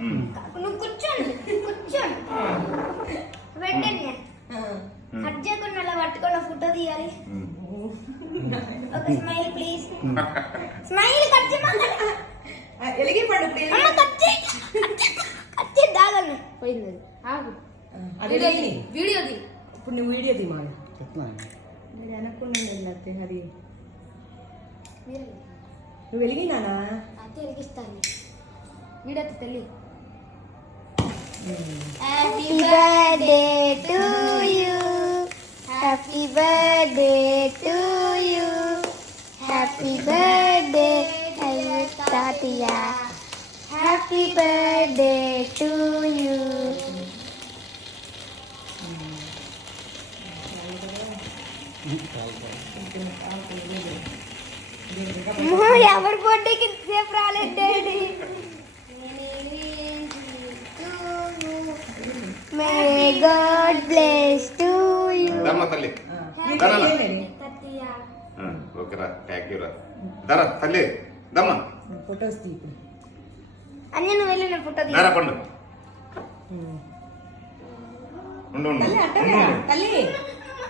నువ్వు కూర్చోండి కూర్చోండి పెట్టండి కట్ చేయకుండా అలా పట్టుకొని ఫోటో తీయాలి ఒక స్మైల్ ప్లీజ్ స్మైల్ కట్ చేయమంటే ఎలిగి పడు అమ్మ కట్ చేయి దాగండి పోయింది ఆగు వీడియో తీ ఇప్పుడు నువ్వు వీడియో తీ మాది నేను అనుకున్నాను వెళ్ళతే అది నువ్వు వెలిగినానా అత్త వెలిగిస్తాను వీడియో తల్లి happy birthday to you happy birthday to you happy birthday తాతయ్య హ్యాపీ బర్త్డే టు యూ ఎవరి బర్త్డేకి సేపు రాలేదు daddy may God bless to you దమ్మ తల్లి ఓకేరా థ్యాంక్ యూ రా దరా తల్లి దమ్మ ఫొటోస్ తీ ఇప్పుడు అన్నీ నువ్వు వెళ్ళిన ఫోటో తీ దరా పండు ఉండు ఉండు తల్లి అట్టగా తల్లి